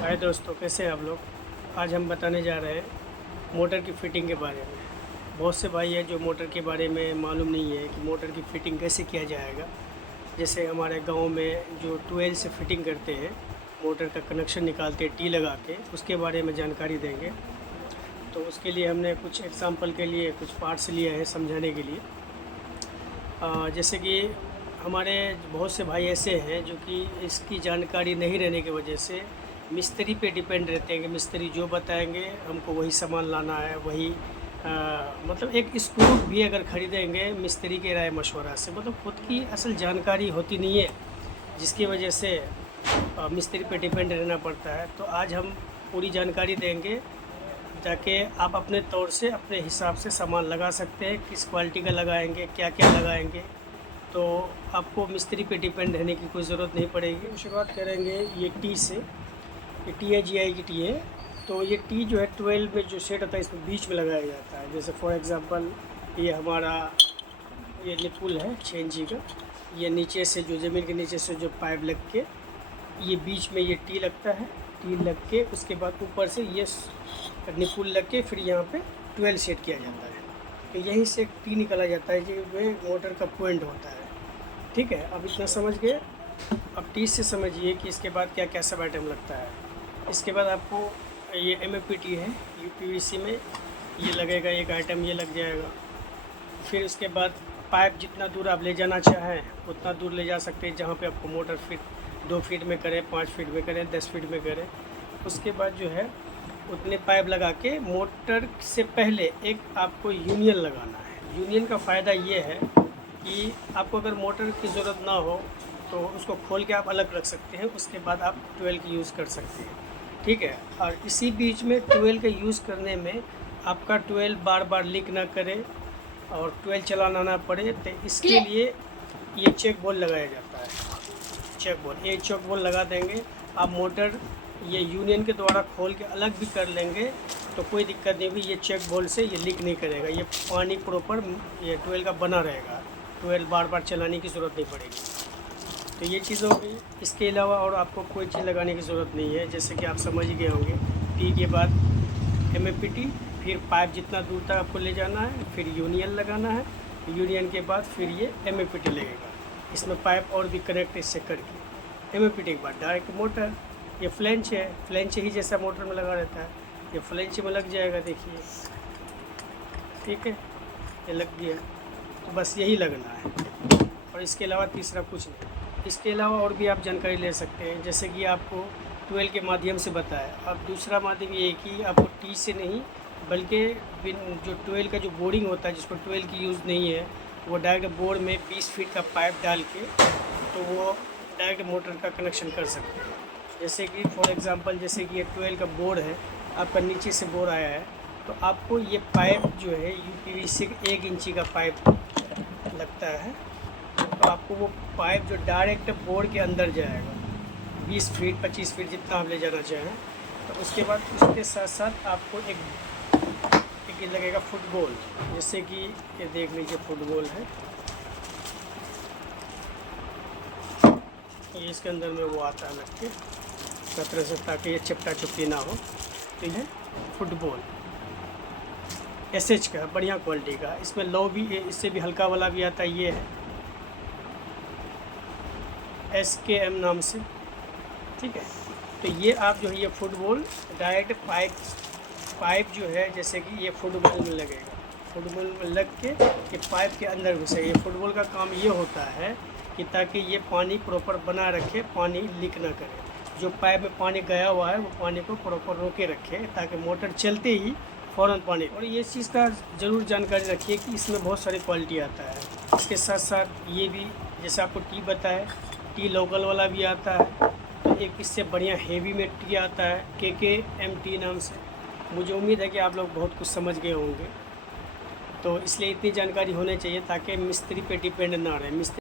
हाय दोस्तों, कैसे हैं आप लोग। आज हम बताने जा रहे हैं मोटर की फ़िटिंग के बारे में। बहुत से भाई हैं जो मोटर के बारे में मालूम नहीं है कि मोटर की फ़िटिंग कैसे किया जाएगा। जैसे हमारे गांव में जो ट्वेल से फ़िटिंग करते हैं, मोटर का कनेक्शन निकालते हैं टी लगा के, उसके बारे में जानकारी देंगे। तो उसके लिए हमने कुछ एग्ज़ाम्पल के लिए कुछ पार्ट्स लिए हैं समझाने के लिए। जैसे कि हमारे बहुत से भाई ऐसे हैं जो कि इसकी जानकारी नहीं रहने की वजह से मिस्त्री पे डिपेंड रहते हैं कि मिस्त्री जो बताएंगे हमको वही सामान लाना है, वही मतलब एक स्क्रू भी अगर ख़रीदेंगे मिस्त्री के राय मशवरा से, मतलब खुद की असल जानकारी होती नहीं है, जिसकी वजह से मिस्त्री पे डिपेंड रहना पड़ता है। तो आज हम पूरी जानकारी देंगे ताकि आप अपने तौर से अपने हिसाब से सामान लगा सकते हैं, किस क्वालिटी का लगाएंगे, क्या क्या लगाएंगे। तो आपको मिस्त्री पे डिपेंड रहने की कोई ज़रूरत नहीं पड़ेगी। शुरुआत करेंगे ये टी से। ये टी है, GI की टी है। तो ये टी जो है 12 में जो सेट होता है इसमें बीच में लगाया जाता है। जैसे फॉर एग्ज़ाम्पल ये हमारा ये निपुल है 6 इंची का। ये नीचे से जो ज़मीन के नीचे से जो पाइप लग के ये बीच में ये टी लगता है। टी लग के उसके बाद ऊपर से ये निपुल लग के फिर यहाँ पे 12 सेट किया जाता है। तो यहीं से टी निकाला जाता है, जो मोटर का पॉइंट होता है। ठीक है, अब इतना समझ गए। अब टी से समझिए कि इसके बाद क्या क्या सब आइटम लगता है। इसके बाद आपको ये MFPT है, UPVC में ये लगेगा, एक आइटम ये लग जाएगा। फिर उसके बाद पाइप जितना दूर आप ले जाना चाहें उतना दूर ले जा सकते हैं, जहाँ पे आपको मोटर फिट 2 फीट में करें, 5 फीट में करें, 10 फीट में करें। उसके बाद जो है उतने पाइप लगा के मोटर से पहले एक आपको यूनियन लगाना है। यूनियन का फ़ायदा ये है कि आपको अगर मोटर की ज़रूरत ना हो तो उसको खोल के आप अलग रख सकते हैं, उसके बाद आप 12 की यूज़ कर सकते हैं। ठीक है, और इसी बीच में 12 का यूज़ करने में आपका 12 बार बार लीक ना करे और 12 चलाना ना पड़े, तो इसके लिए ये चेक बोल लगाया जाता है। चेक बोल, ये चेक बोल लगा देंगे आप। मोटर ये यूनियन के द्वारा खोल के अलग भी कर लेंगे तो कोई दिक्कत नहीं हुई। ये चेक बोल से ये लीक नहीं करेगा, ये पानी प्रॉपर ये 12 का बना रहेगा। 12 बार बार चलाने की ज़रूरत नहीं पड़ेगी। तो ये चीज़ होगी। इसके अलावा और आपको कोई चीज़ लगाने की ज़रूरत नहीं है। जैसे कि आप समझ गए होंगे, टी के बाद MFPT, फिर पाइप जितना दूर तक आपको ले जाना है, फिर यूनियन लगाना है, यूनियन के बाद फिर ये MFPT लगेगा। इसमें पाइप और भी कनेक्ट इससे करके MFPT के बाद डायरेक्ट मोटर। ये फ्लेंच है, फ्लेंच ही जैसा मोटर में लगा रहता है, ये फ्लेंच में लग जाएगा। देखिए, ठीक है, ये लग गया। तो बस यही लगना है और इसके अलावा तीसरा कुछ नहीं। इसके अलावा और भी आप जानकारी ले सकते हैं, जैसे कि आपको 12 के माध्यम से बताया। अब दूसरा माध्यम ये है कि आपको टी से नहीं बल्कि जो 12 का जो बोरिंग होता है, जिसको 12 की यूज़ नहीं है, वो डायरेक्ट बोर में 20 फीट का पाइप डाल के तो वो डायरेक्ट मोटर का कनेक्शन कर सकते हैं। जैसे कि फॉर एग्ज़ाम्पल, जैसे कि ये 12 का बोर है, आपका नीचे से बोर आया है, तो आपको ये पाइप जो है UPVC 1 इंची का पाइप लगता है। तो आपको वो पाइप जो डायरेक्ट बोर के अंदर जाएगा, 20 फीट 25 फीट जितना आप ले जाना चाहें। तो उसके बाद उसके साथ साथ आपको एक ये लगेगा फुटबॉल। जैसे कि ये देख लीजिए, फुटबॉल है ये, इसके अंदर में वो आता है लग के कतरे से, ताकि ये चिपटा चुपटी ना हो। तो ये फुटबॉल SH का बढ़िया क्वालिटी का। इसमें लो भी, इससे भी हल्का वाला भी आता है, ये है SKM नाम से। ठीक है, तो ये आप जो है ये फुटबॉल डायरेक्ट पाइप जो है, जैसे कि ये फुटबॉल में लगेगा, फुटबॉल में लग के ये पाइप के अंदर घुसेगा। ये फुटबॉल का काम ये होता है कि ताकि ये पानी प्रॉपर बना रखे, पानी लीक ना करे। जो पाइप में पानी गया हुआ है वो पानी को प्रॉपर रोके रखे, ताकि मोटर चलते ही फ़ौरन पानी। और ये चीज़ का ज़रूर जानकारी रखिए कि इसमें बहुत सारी क्वालिटी आता है। इसके साथ साथ ये भी, जैसे आपको टी बताए, टी लोकल वाला भी आता है। तो एक इससे बढ़िया हेवी में टी आता है, KKMT नाम से। मुझे उम्मीद है कि आप लोग बहुत कुछ समझ गए होंगे। तो इसलिए इतनी जानकारी होनी चाहिए ताकि मिस्त्री पे डिपेंड ना रहे। मिस्त्री